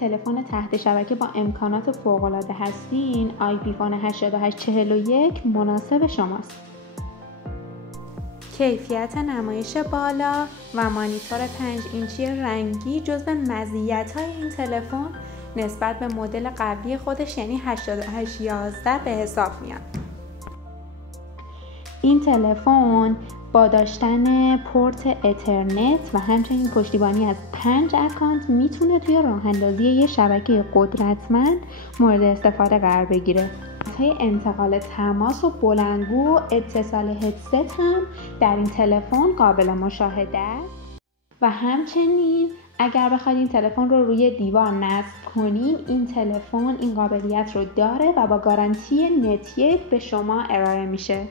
تلفن تحت شبکه با امکانات فوق‌العاده هستین، IP فون 8841 مناسب شماست. کیفیت نمایش بالا و مانیتور 5 اینچی رنگی جزو مزیت‌های این تلفن نسبت به مدل قبلی خودش یعنی 8811 به حساب میاد. این تلفن با داشتن پورت اترنت و همچنین پشتیبانی از 5 اکانت میتونه توی راه اندازی یه شبکه قدرتمند مورد استفاده قرار بگیره. انتقال تماس و بلندگو و اتصال هدست هم در این تلفن قابل مشاهده است و همچنین اگر بخواید این تلفن رو روی دیوار نصب کنین، این تلفن این قابلیت رو داره و با گارانتی نت 1 به شما ارائه میشه.